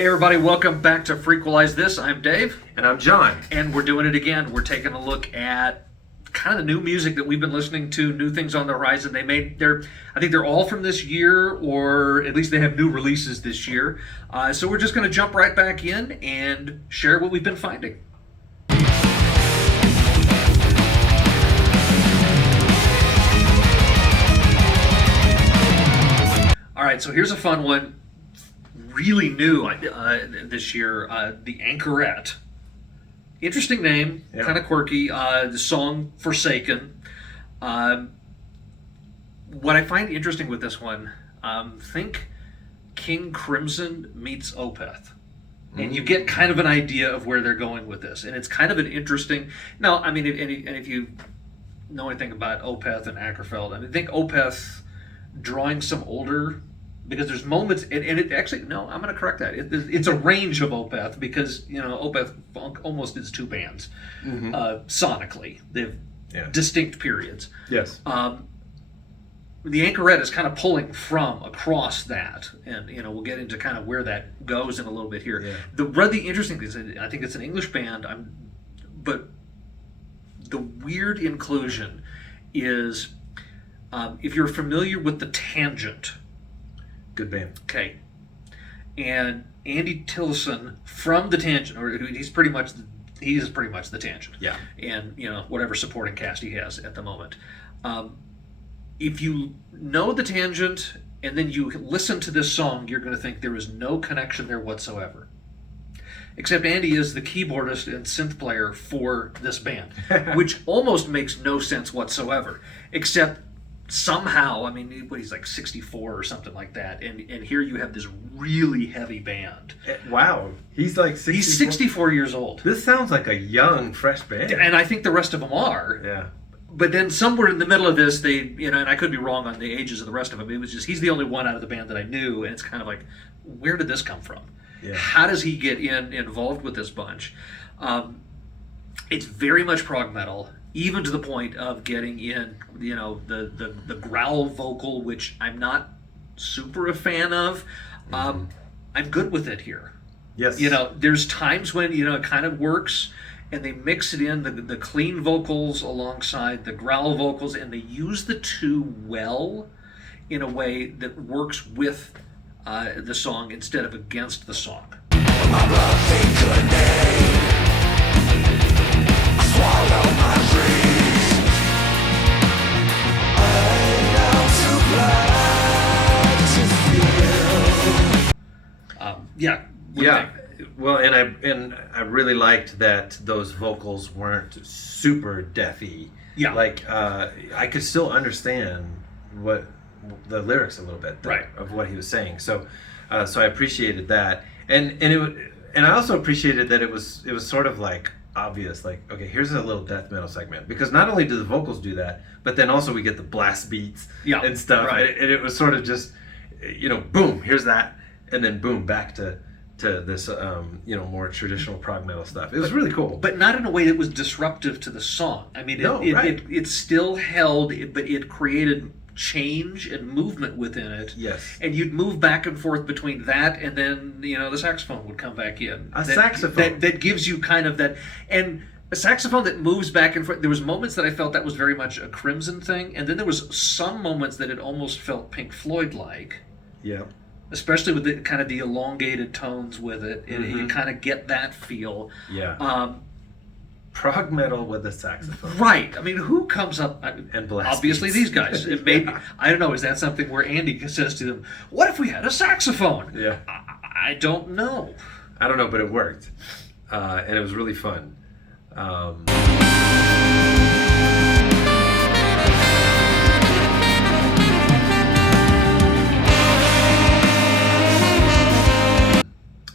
Hey everybody, welcome back to Frequelize This. I'm Dave. And I'm John. And we're doing it again. We're taking a look at kind of the new music that we've been listening to, new things on the horizon. I think they're all from this year, or at least they have new releases this year. So we're just going to jump right back in and share what we've been finding. All right, so here's a fun one. Really new this year, the Anchoret. Interesting name, kind of quirky. The song Forsaken. What I find interesting with this one, think King Crimson meets Opeth. And you get kind of an idea of where they're going with this. And it's kind of an interesting... Now, I mean, if you know anything about Opeth and Anchoret, I mean, think Opeth drawing some older... Because there's moments, and it actually, no, I'm going to correct that. It's a range of Opeth because, you know, Opeth almost is two bands sonically. They have distinct periods. Yes. The Anchoret is kind of pulling from across that, and, you know, we'll get into kind of where that goes in a little bit here. Yeah. The really interesting thing is, I think it's an English band, but the weird inclusion is, if you're familiar with The Tangent... Good band. Okay. And Andy Tillison from The Tangent, or he's pretty much The Tangent. Yeah. And, you know, whatever supporting cast he has at the moment. If you know The Tangent and then you listen to this song, you're going to think there is no connection there whatsoever. Except Andy is the keyboardist and synth player for this band, which almost makes no sense whatsoever. Except somehow, I mean, he's like 64 or something like that, and here you have this really heavy band. Wow, he's like 64? He's 64 years old. This sounds like a young, fresh band. And I think the rest of them are. Yeah. But then somewhere in the middle of this, they, you know, and I could be wrong on the ages of the rest of them, it was just, he's the only one out of the band that I knew, and it's kind of like, where did this come from? Yeah. How does he get involved with this bunch? It's very much prog metal. Even to the point of getting in, you know, the growl vocal, which I'm not super a fan of. I'm good with it here. Yes. You know, there's times when, you know, it kind of works, and they mix it in, the clean vocals alongside the growl vocals, and they use the two well in a way that works with the song instead of against the song. Swallow my dreams. I'm now too glad to feel. Yeah. Well, and I really liked that those vocals weren't super deathy. Yeah. Like I could still understand what the lyrics a little bit of what he was saying. So I appreciated that, and I also appreciated that it was sort of like obvious, like, okay, here's a little death metal segment, because not only do the vocals do that, but then also we get the blast beats and stuff, and it was sort of just, you know, boom, here's that, and then boom, back to this you know, more traditional prog metal stuff. It was really cool, but not in a way that was disruptive to the song. I mean, it still held, but it created change and movement within it. Yes. And you'd move back and forth between that, and then, you know, the saxophone would come back in. Saxophone that gives you kind of that, and a saxophone that moves back and forth. There was moments that I felt that was very much a Crimson thing, and then there was some moments that it almost felt Pink Floyd like. Yeah. Especially with the kind of the elongated tones with it, and you kind of get that feel. Yeah. Prog metal with a saxophone. Right. I mean, who comes up... And blast obviously beats. These guys. It maybe, I don't know, is that something where Andy says to them, what if we had a saxophone? Yeah. I don't know. I don't know, but it worked. And it was really fun.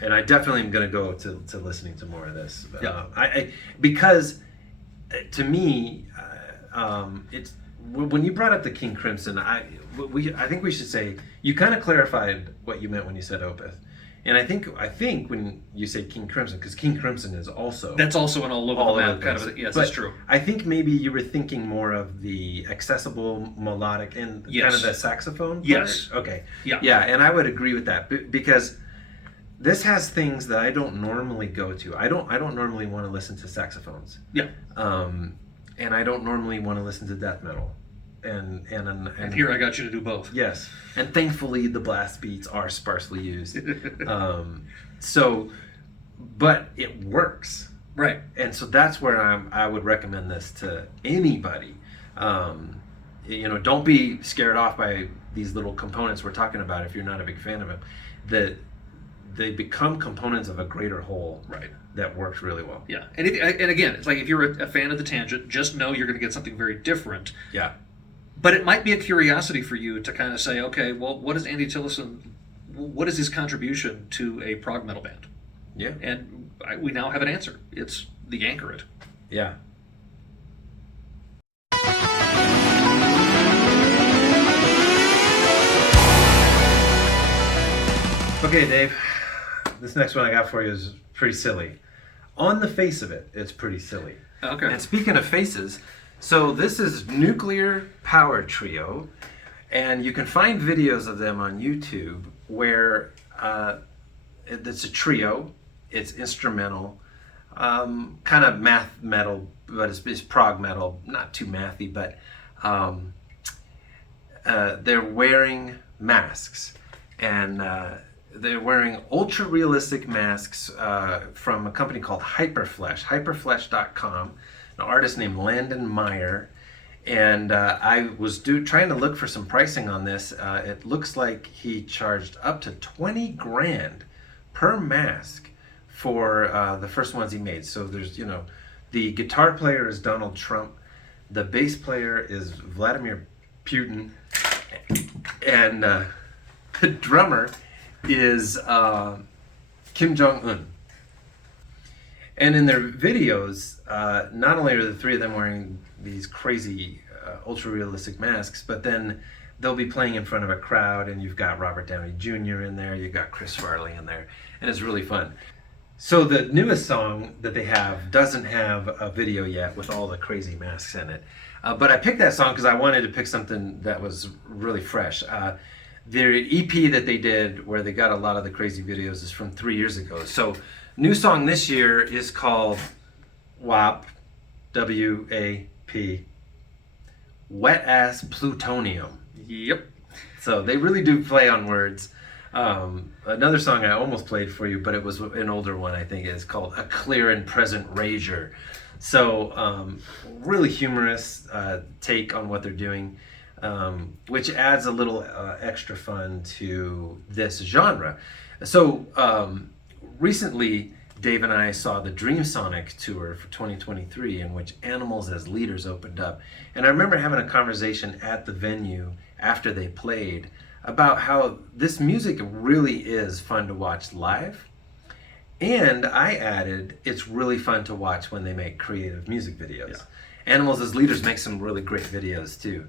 And I definitely am going to go to listening to more of this. Because to me, it's when you brought up the King Crimson, I think we should say you kind of clarified what you meant when you said Opeth. And I think when you say King Crimson, because King Crimson is also... That's also an all over the map kind of... Yes, that's true. I think maybe you were thinking more of the accessible, melodic, and kind of the saxophone part? Yes. Okay. Yeah. Yeah, and I would agree with that, because this has things that I don't normally go to. I don't normally want to listen to saxophones. Yeah. And I don't normally want to listen to death metal. And here I got you to do both. Yes. And thankfully the blast beats are sparsely used. But it works. Right. And so that's where I would recommend this to anybody. Don't be scared off by these little components we're talking about if you're not a big fan of them. That they become components of a greater whole. Right. That works really well. Yeah. And again, it's like if you're a fan of the Tangent, just know you're going to get something very different. Yeah. But it might be a curiosity for you to kind of say, okay, well, what is Andy Tillison, what is his contribution to a prog metal band? Yeah. And we now have an answer. It's the Anchoret. Yeah. Okay, Dave. This next one I got for you is pretty silly. On the face of it, it's pretty silly. Okay. And speaking of faces, so this is Nuclear Power Trio, and you can find videos of them on YouTube where it's a trio, it's instrumental, kind of math metal, but it's prog metal, not too mathy, but they're wearing masks, and they're wearing ultra realistic masks from a company called Hyperflesh, hyperflesh.com. An artist named Landon Meyer, and I was trying to look for some pricing on this. It looks like he charged up to 20 grand per mask for the first ones he made. So there's, the guitar player is Donald Trump, the bass player is Vladimir Putin, and the drummer is Kim Jong-un. And in their videos, not only are the three of them wearing these crazy ultra-realistic masks, but then they'll be playing in front of a crowd, and you've got Robert Downey Jr. in there, you've got Chris Farley in there, and it's really fun. So the newest song that they have doesn't have a video yet with all the crazy masks in it. But I picked that song because I wanted to pick something that was really fresh. Their EP that they did, where they got a lot of the crazy videos, is from 3 years ago. So new song this year is called W.A.P, W-A-P, Wet Ass Plutonium. Yep. So they really do play on words. Another song I almost played for you, but it was an older one, I think, is called A Clear and Present Rager. So really humorous take on what they're doing, which adds a little extra fun to this genre. So recently, Dave and I saw the Dream Sonic tour for 2023, in which Animals as Leaders opened up. And I remember having a conversation at the venue after they played about how this music really is fun to watch live. And I added, it's really fun to watch when they make creative music videos. Yeah. Animals as Leaders make some really great videos too.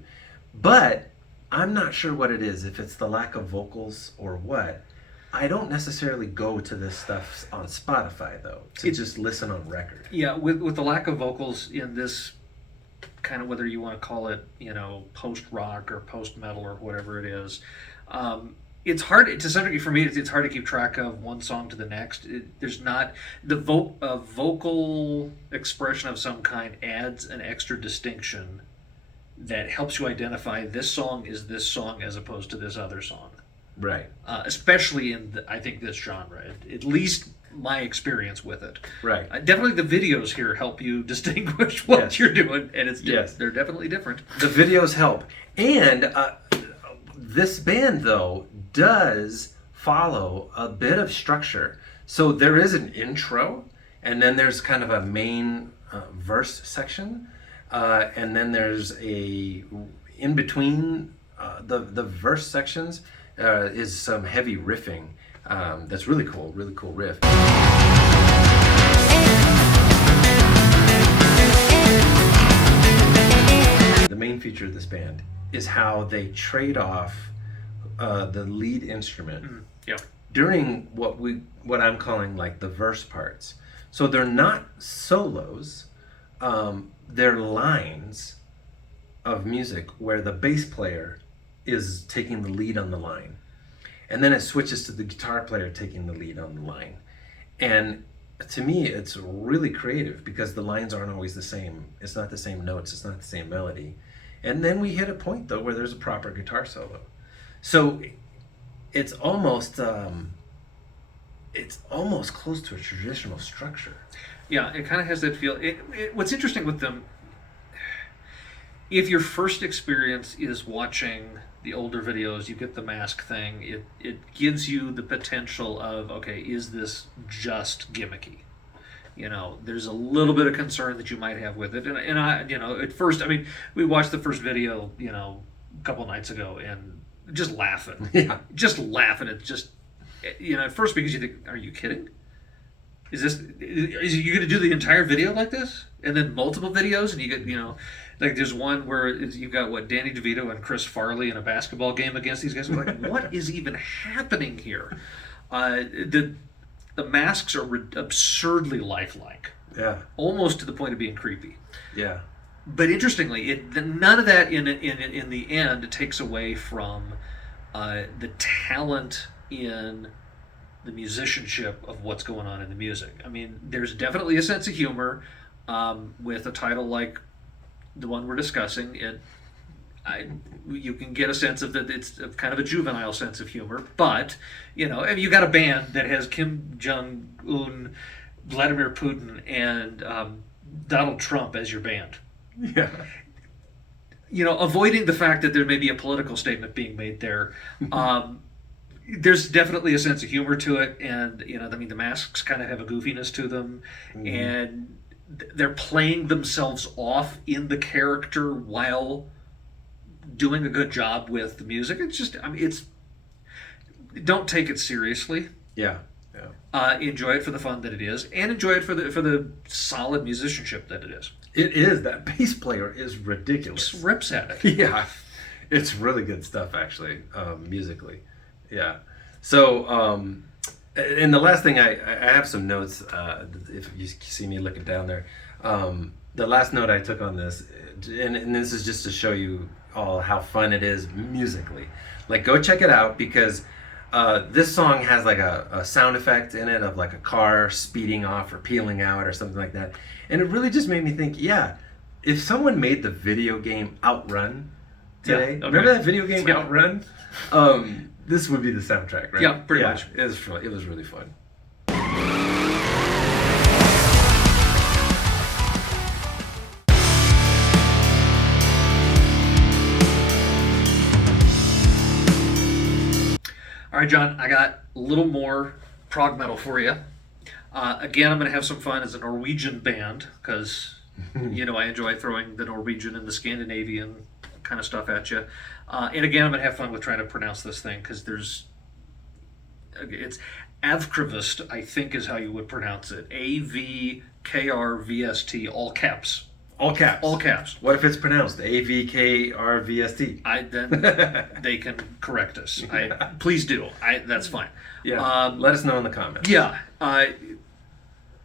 But I'm not sure what it is, if it's the lack of vocals or what. I don't necessarily go to this stuff on Spotify, though, to just listen on record. Yeah, with the lack of vocals in this kind of, whether you want to call it, post-rock or post-metal or whatever it is, it's hard, to some degree for me, it's hard to keep track of one song to the next. There's not, the vocal expression of some kind adds an extra distinction that helps you identify this song is this song as opposed to this other song. Right. Especially in, I think, this genre. At least my experience with it. Right. Definitely the videos here help you distinguish what you're doing, and they're definitely different. The videos help. And this band, though, does follow a bit of structure. So there is an intro, and then there's kind of a main verse section, and then there's in between the verse sections, is some heavy riffing that's really cool riff. The main feature of this band is how they trade off the lead instrument during what I'm calling like the verse parts. So they're not solos, they're lines of music where the bass player is taking the lead on the line. and then it switches to the guitar player taking the lead on the line. And to me, it's really creative because the lines aren't always the same. It's not the same notes. It's not the same melody. And then we hit a point though where there's a proper guitar solo. So it's almost close to a traditional structure. Yeah, it kind of has that feel. What's interesting with them, if your first experience is watching the older videos, you get the mask thing, it gives you the potential of, okay, is this just gimmicky? You know, there's a little bit of concern that you might have with it. And I, you know, at first, I mean, we watched the first video, you know, a couple nights ago and just laughing. Yeah. Just laughing. It's just, you know, at first because you think, are you kidding? Is you going to do the entire video like this? And then multiple videos? And you get, you know, like there's one where you've got, Danny DeVito and Chris Farley in a basketball game against these guys. We're like, what is even happening here? The masks are absurdly lifelike. Yeah. Almost to the point of being creepy. Yeah. But interestingly, none of that in the end takes away from the talent in the musicianship of what's going on in the music. I mean, there's definitely a sense of humor with a title like the one we're discussing. You can get a sense of that it's kind of a juvenile sense of humor, but you know, you got a band that has Kim Jong-un, Vladimir Putin, and Donald Trump as your band. Yeah. You know, avoiding the fact that there may be a political statement being made there. There's definitely a sense of humor to it, and you know, I mean, the masks kind of have a goofiness to them, and they're playing themselves off in the character while doing a good job with the music. It's just, I mean, don't take it seriously. Yeah. Enjoy it for the fun that it is, and enjoy it for the solid musicianship that it is. It is. That bass player is ridiculous. Just rips at it. Yeah, it's really good stuff actually, musically. Yeah. So, and the last thing I have some notes. If you see me looking down there, the last note I took on this, and this is just to show you all how fun it is musically. Like, go check it out because this song has like a sound effect in it of like a car speeding off or peeling out or something like that, and it really just made me think, yeah, if someone made the video game Outrun today, remember that video game Outrun? This would be the soundtrack, right? Yeah, pretty much. It was really fun. All right, John, I got a little more prog metal for you. Again, I'm going to have some fun as a Norwegian band because, you know, I enjoy throwing the Norwegian and the Scandinavian kind of stuff at you. And again, I'm going to have fun with trying to pronounce this thing because it's AVKRVST, I think is how you would pronounce it. AVKRVST, all caps. All caps. All caps. What if it's pronounced AVKRVST? Then they can correct us. Please do. That's fine. Yeah. Let us know in the comments. Yeah.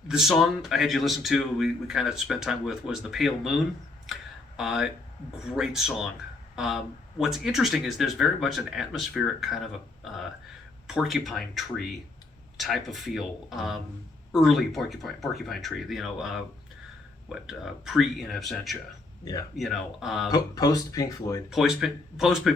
The song I had you listen to, we kind of spent time with, was The Pale Moon. Great song. What's interesting is there's very much an atmospheric kind of a porcupine tree type of feel. Early porcupine tree. You know, pre in absentia. Yeah. You know, post Pink Floyd. Post Pink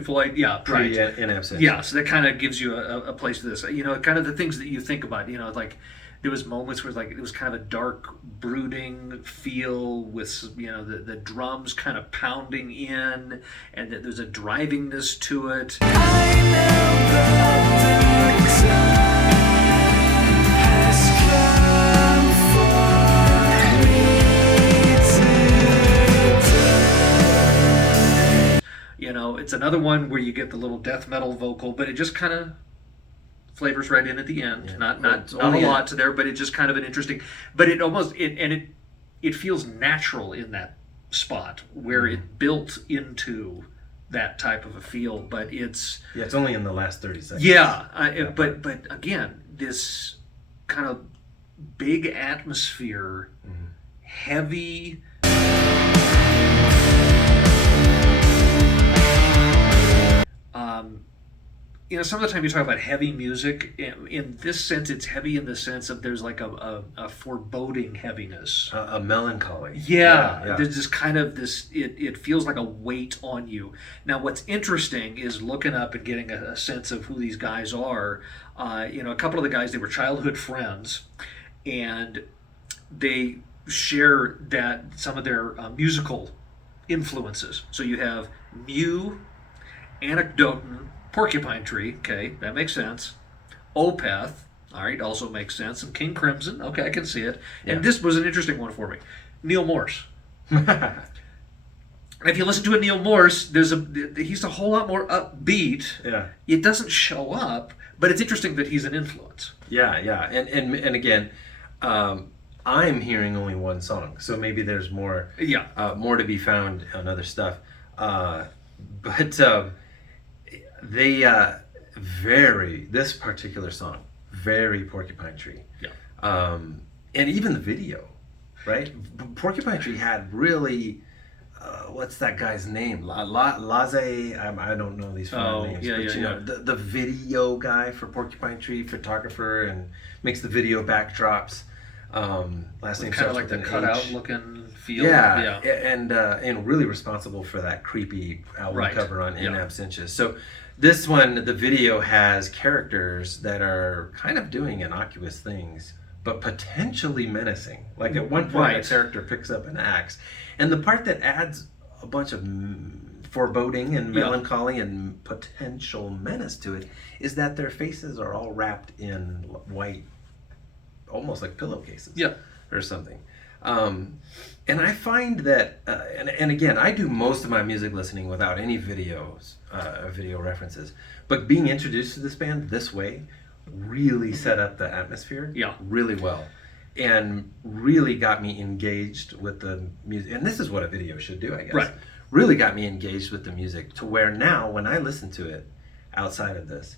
Floyd. Yeah. Pre right. in absentia. Yeah. So that kind of gives you a place to this. You know, kind of the things that you think about. You know, like there was moments where like it was kind of a dark, brooding feel with, you know, the drums kind of pounding in, and that there's a drivingness to it. I know the time has come for me today. You know, it's another one where you get the little death metal vocal, but it just kind of flavors right in at the end. Yeah. Not a lot to there, but it's just kind of an interesting. But it almost it feels natural in that spot where it built into that type of a feel. But it's only in the last 30 seconds. Yeah, but again, this kind of big atmosphere, heavy. some of the time you talk about heavy music. In this sense, it's heavy in the sense of there's like a foreboding heaviness, a melancholy. Yeah, there's just kind of this. It feels like a weight on you. Now, what's interesting is looking up and getting a sense of who these guys are. A couple of the guys, they were childhood friends, and they share that some of their musical influences. So you have Mew, Anecdote, Porcupine Tree, okay, that makes sense. Opeth, all right, also makes sense. And King Crimson, okay, I can see it. Yeah. And this was an interesting one for me. Neil Morse. If you listen to a Neil Morse, he's a whole lot more upbeat. Yeah. It doesn't show up, but it's interesting that he's an influence. Yeah. And again, I'm hearing only one song, so maybe there's more. Yeah. More to be found on other stuff. But this particular song, very Porcupine Tree. Yeah. And even the video, right? Porcupine Tree had really, what's that guy's name? Laze, I don't know these names. Yeah, but know, the video guy for Porcupine Tree, photographer, and makes the video backdrops. Last name kind of like the cutout H. looking feel. Yeah. And really responsible for that creepy album cover on In Absentia. So this one, the video has characters that are kind of doing innocuous things, but potentially menacing. Like at one point, a character picks up an axe, and the part that adds a bunch of foreboding and melancholy and potential menace to it is that their faces are all wrapped in white, almost like pillowcases, or something. And I find that, and again, I do most of my music listening without any videos, video references. But being introduced to this band this way really set up the atmosphere, really well, and really got me engaged with the music. And this is what a video should do, I guess. Right. Really got me engaged with the music to where now, when I listen to it, outside of this,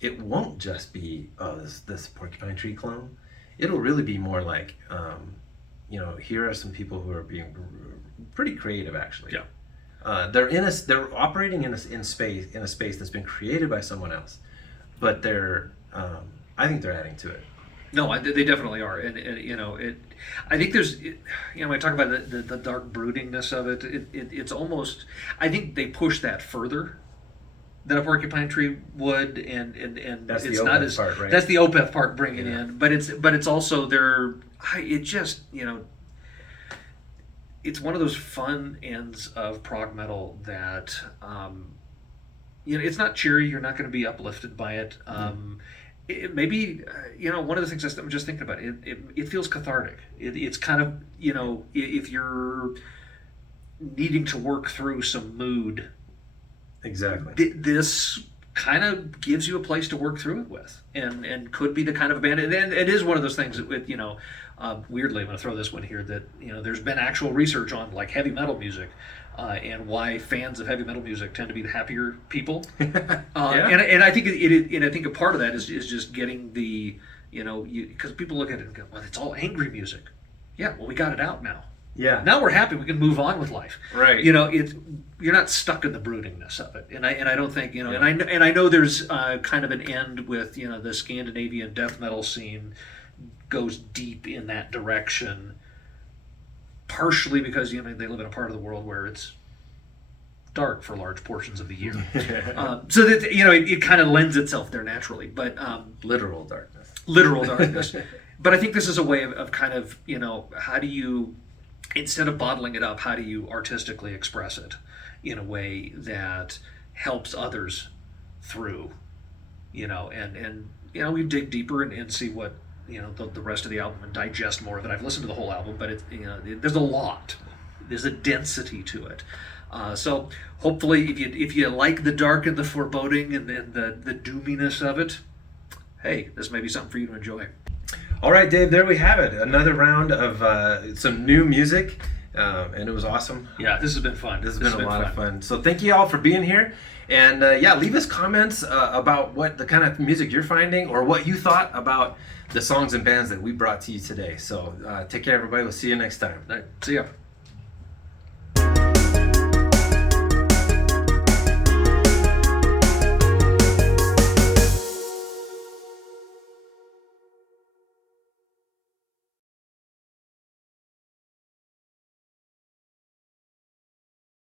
it won't just be this Porcupine Tree clone. It'll really be more like, here are some people who are being pretty creative, actually. Yeah. They're operating in a space that's been created by someone else, but I think they're adding to it. No, they definitely are, and I think there's, when I talk about the dark broodingness of it, it's almost, I think they push that further than a Porcupine Tree would, and that's it's the not Opeth as part, right? That's the Opeth part bringing in, but it's also it's one of those fun ends of prog metal that it's not cheery. You're not going to be uplifted by it. It maybe one of the things I'm just thinking about, it feels cathartic. It's kind of if you're needing to work through some mood. Exactly. This kind of gives you a place to work through it with, and could be the kind of a band. And it is one of those things that, weirdly, I'm going to throw this one here, that there's been actual research on like heavy metal music, and why fans of heavy metal music tend to be the happier people. And I think I think a part of that is just getting the because people look at it and go, well, it's all angry music. Yeah, well, we got it out now. Yeah. Now we're happy. We can move on with life. Right. You're not stuck in the broodingness of it, and I don't think and I know there's kind of an end with the Scandinavian death metal scene goes deep in that direction, partially because they live in a part of the world where it's dark for large portions of the year, so that it kind of lends itself there naturally. But literal darkness. But I think this is a way of kind of how do you, instead of bottling it up, how do you artistically express it in a way that helps others through, and we dig deeper and see what, the rest of the album, and digest more of it. I've listened to the whole album, but there's a lot. There's a density to it. So hopefully if you like the dark and the foreboding and the doominess of it, hey, this may be something for you to enjoy. All right, Dave, there we have it. Another round of some new music, and it was awesome. Yeah, this has been fun. This has been a lot of fun. So thank you all for being here. And leave us comments about what the kind of music you're finding, or what you thought about the songs and bands that we brought to you today. So take care, everybody. We'll see you next time. All right, see ya.